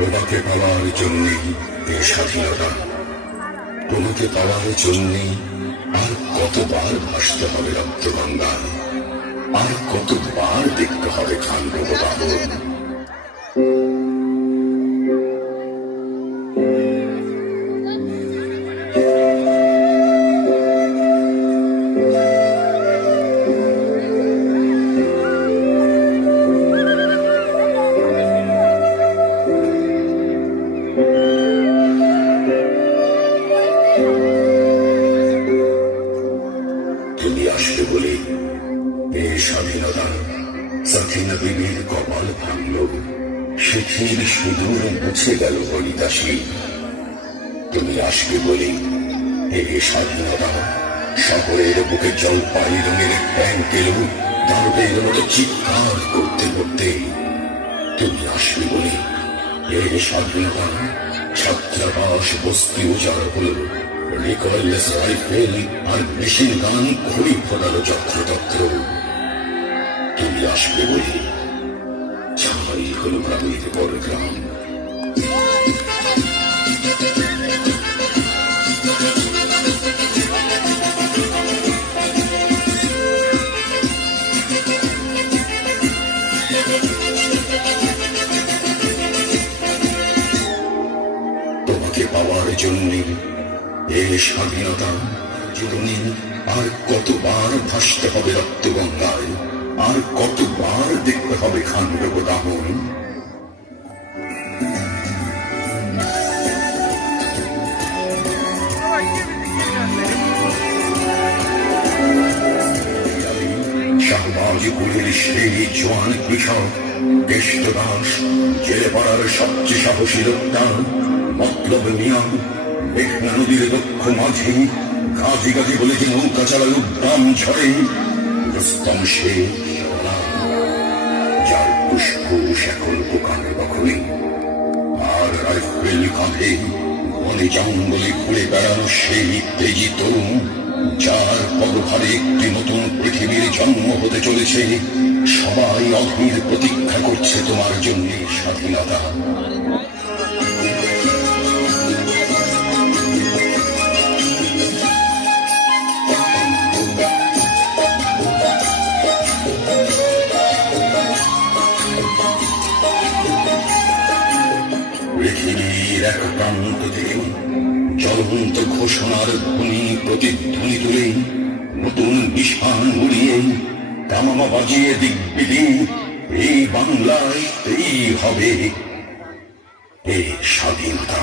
তোমাকে পাওয়ার জন্যেই এই স্বাধীনতা, তোমাকে পাওয়ার জন্যেই আর কতবার ভাসতে হবে রক্তগঙ্গায়, আর কতবার দেখতে হবে খানদেব দাহন। তুমি আসবে বলে এ স্বাধীনতা সখিনা বিবির কপাল ভাঙল, শিথিল সুদূর মুছে গেল বলিদাসী। তুমি আসবে বলে এ স্বাধীনতা শহরের বুকে জলপাই রঙের ব্যাংক এলো দারুদের মতো চিৎকার করতে করতে। তুমি আসবে বলে এ স্বাধীনতা ছাত্রাবাস বস্তি উজাড় হলো, রিকয়েললেস রাইফেল আর মেশিন গান ঘড়ি ফোটালো যত্রতত্র। তুমি আসবে বলে ছাই হলো গ্রামের বড় গ্রাম। তোমাকে পাওয়ার জন্যে এ স্বাধীনতা জীবনে আর কতবার ভাসতে হবে রক্তগঙ্গায়, আর কতবার দেখতে হবে খানদেব দাহন। শাহবাজপুরের সেই জোয়ান কৃষক কেষ্টদাস, জেলে পাড়ার সবচেয়ে সাহসী লোকটা মতলব মিয়া, মেঘনা নদীর দক্ষ মাঝি গাজি গাজি বলে যে নৌকা চালায় উদ্দাম ঝড়ে, রুস্তম শেখ যার ফুসফুস এখন দোকানের দখলে, আর রাইফেল কাঁধে বনে জঙ্গলে ঘুরে বেড়ানো সেই তেজি তরুণ, যার পদভারে একটি নতুন পৃথিবীর জন্ম হতে চলেছে। সবাই অধীর প্রতীক্ষা করছে তোমার জন্য স্বাধীনতা। পৃথিবীর এক প্রান্ত থেকে জ্বলন্ত ঘোষণার ধ্বনি প্রতিধ্বনি তুলে নতুন নিশান উড়িয়ে তামামা বাজিয়ে দিগ্বিদিন এই বাংলায় এই হবে এ স্বাধীনতা।